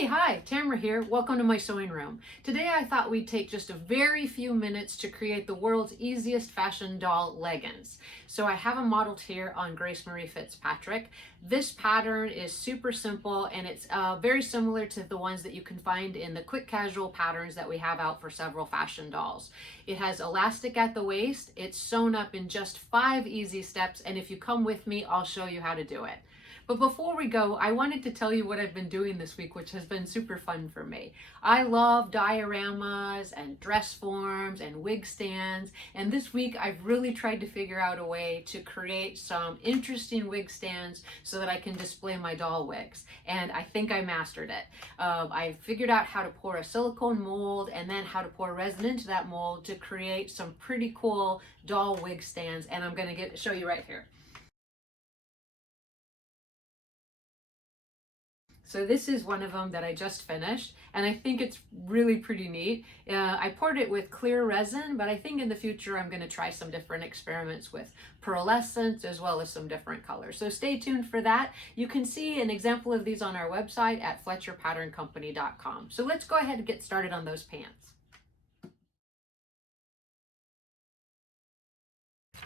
Hey, hi, Tamara here. Welcome to my sewing room. Today I thought we'd take just a very few minutes to create the world's easiest fashion doll leggings. So I have them modeled here on Grace Marie Fitzpatrick. This pattern is super simple and it's very similar to the ones that you can find in the quick casual patterns that we have out for several fashion dolls. It has elastic at the waist. It's sewn up in just 5 easy steps, and if you come with me, I'll show you how to do it. But before we go, I wanted to tell you what I've been doing this week, which has been super fun for me. I love dioramas and dress forms and wig stands, and this week I've really tried to figure out a way to create some interesting wig stands so that I can display my doll wigs, and I think I mastered it. I figured out how to pour a silicone mold and then how to pour resin into that mold to create some pretty cool doll wig stands, and I'm going to show you right here. So this is one of them that I just finished, and I think it's really pretty neat. I poured it with clear resin, but I think in the future I'm going to try some different experiments with pearlescence as well as some different colors. So stay tuned for that. You can see an example of these on our website at FletcherPatternCompany.com. So let's go ahead and get started on those pants.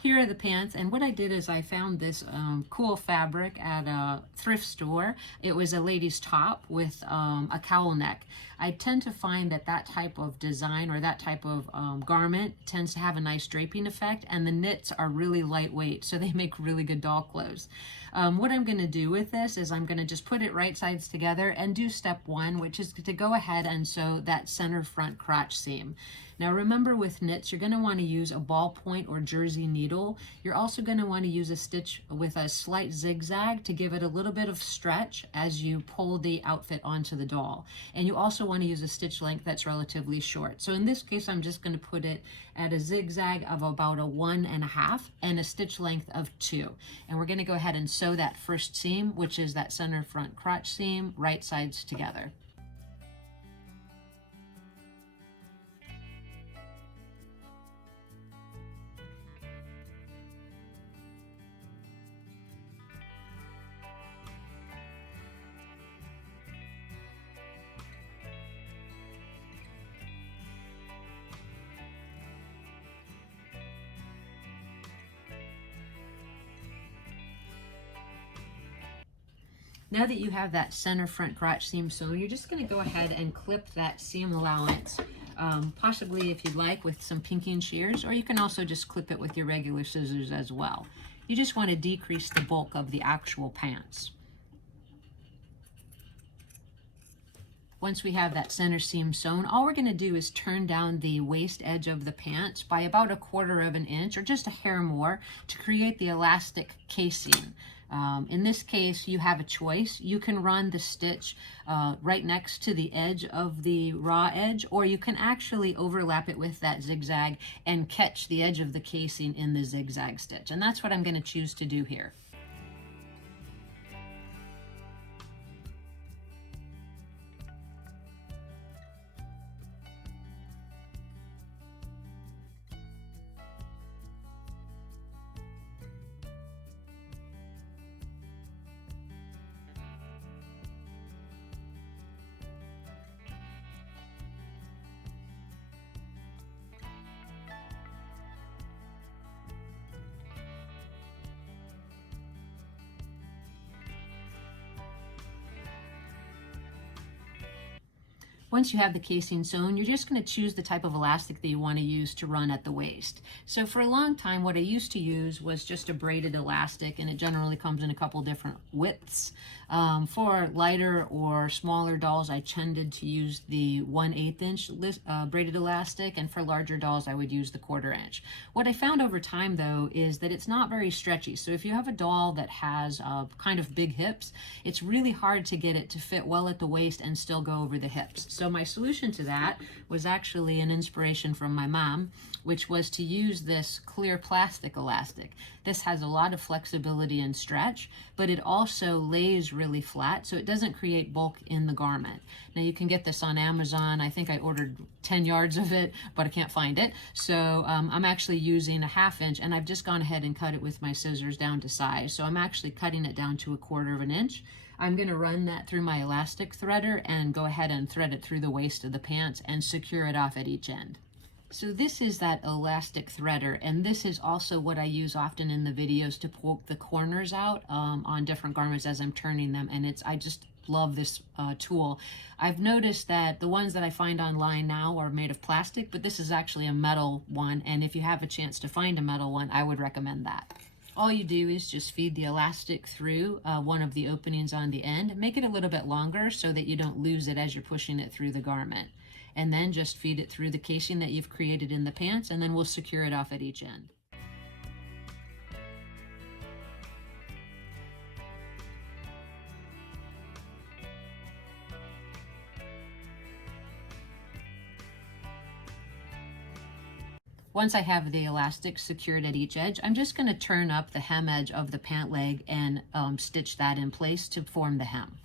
Here are the pants, and what I did is I found this cool fabric at a thrift store. It was a lady's top with a cowl neck. I tend to find that that type of design or that type of garment tends to have a nice draping effect, and the knits are really lightweight, so they make really good doll clothes. What I'm going to do with this is I'm going to just put it right sides together and do step 1, which is to go ahead and sew that center front crotch seam. Now remember, with knits, you're going to want to use a ballpoint or jersey needle. You're also going to want to use a stitch with a slight zigzag to give it a little bit of stretch as you pull the outfit onto the doll. And you also want to use a stitch length that's relatively short. So in this case, I'm just going to put it at a zigzag of about a 1.5 and a stitch length of 2. And we're going to go ahead and sew that first seam, which is that center front crotch seam, right sides together. Now that you have that center front crotch seam sewn, you're just going to go ahead and clip that seam allowance, possibly if you'd like with some pinking shears, or you can also just clip it with your regular scissors as well. You just want to decrease the bulk of the actual pants. Once we have that center seam sewn, all we're going to do is turn down the waist edge of the pants by about 1/4 inch or just a hair more to create the elastic casing. In this case, you have a choice. You can run the stitch right next to the edge of the raw edge, or you can actually overlap it with that zigzag and catch the edge of the casing in the zigzag stitch. And that's what I'm going to choose to do here. Once you have the casing sewn, you're just going to choose the type of elastic that you want to use to run at the waist. So for a long time, what I used to use was just a braided elastic, and it generally comes in a couple different widths. For lighter or smaller dolls, I tended to use the 1/8 inch braided elastic, and for larger dolls, I would use the 1/4 inch. What I found over time, though, is that it's not very stretchy. So if you have a doll that has kind of big hips, it's really hard to get it to fit well at the waist and still go over the hips. So my solution to that was actually an inspiration from my mom, which was to use this clear plastic elastic. This has a lot of flexibility and stretch, but it also lays really flat, so it doesn't create bulk in the garment. Now you can get this on Amazon. I think I ordered 10 yards of it, but I can't find it. So I'm actually using a 1/2 inch, and I've just gone ahead and cut it with my scissors down to size. So I'm actually cutting it down to 1/4 inch. I'm going to run that through my elastic threader and go ahead and thread it through the waist of the pants and secure it off at each end. So this is that elastic threader, and this is also what I use often in the videos to poke the corners out on different garments as I'm turning them, and I just love this tool. I've noticed that the ones that I find online now are made of plastic, but this is actually a metal one, and if you have a chance to find a metal one, I would recommend that. All you do is just feed the elastic through one of the openings on the end. Make it a little bit longer so that you don't lose it as you're pushing it through the garment. And then just feed it through the casing that you've created in the pants, and then we'll secure it off at each end. Once I have the elastic secured at each edge, I'm just going to turn up the hem edge of the pant leg and stitch that in place to form the hem.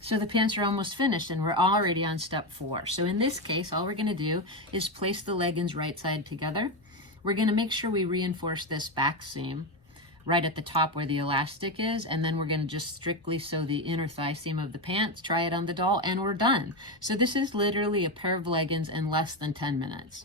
So the pants are almost finished and we're already on step 4. So in this case, all we're going to do is place the leggings right side together. We're going to make sure we reinforce this back seam right at the top where the elastic is, and then we're going to just strictly sew the inner thigh seam of the pants, try it on the doll, and we're done. So this is literally a pair of leggings in less than 10 minutes.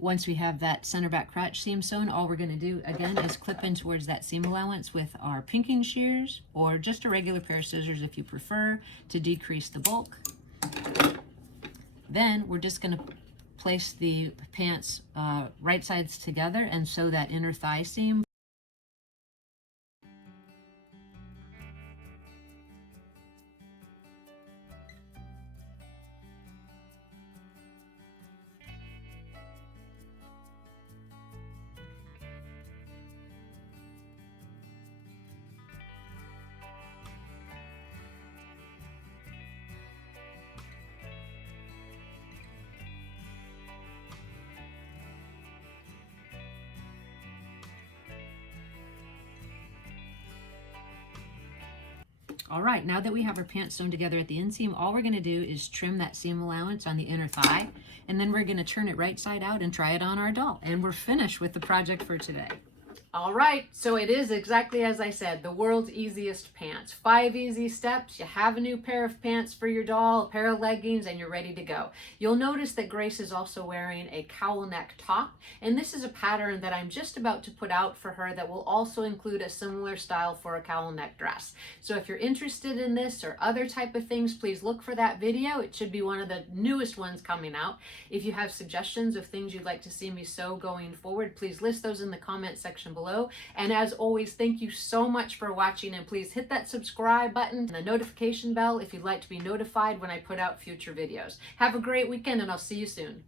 Once we have that center back crotch seam sewn, all we're going to do again is clip in towards that seam allowance with our pinking shears, or just a regular pair of scissors if you prefer, to decrease the bulk. Then we're just going to place the pants right sides together and sew that inner thigh seam. All right, now that we have our pants sewn together at the inseam, all we're going to do is trim that seam allowance on the inner thigh, and then we're going to turn it right side out and try it on our doll. And we're finished with the project for today. All right, so it is exactly as I said, the world's easiest pants. 5 easy steps, you have a new pair of pants for your doll, a pair of leggings, and you're ready to go. You'll notice that Grace is also wearing a cowl neck top, and this is a pattern that I'm just about to put out for her that will also include a similar style for a cowl neck dress. So if you're interested in this or other type of things, please look for that video. It should be one of the newest ones coming out. If you have suggestions of things you'd like to see me sew going forward, please list those in the comment section below. And as always, thank you so much for watching, and please hit that subscribe button and the notification bell if you'd like to be notified when I put out future videos. Have a great weekend, and I'll see you soon.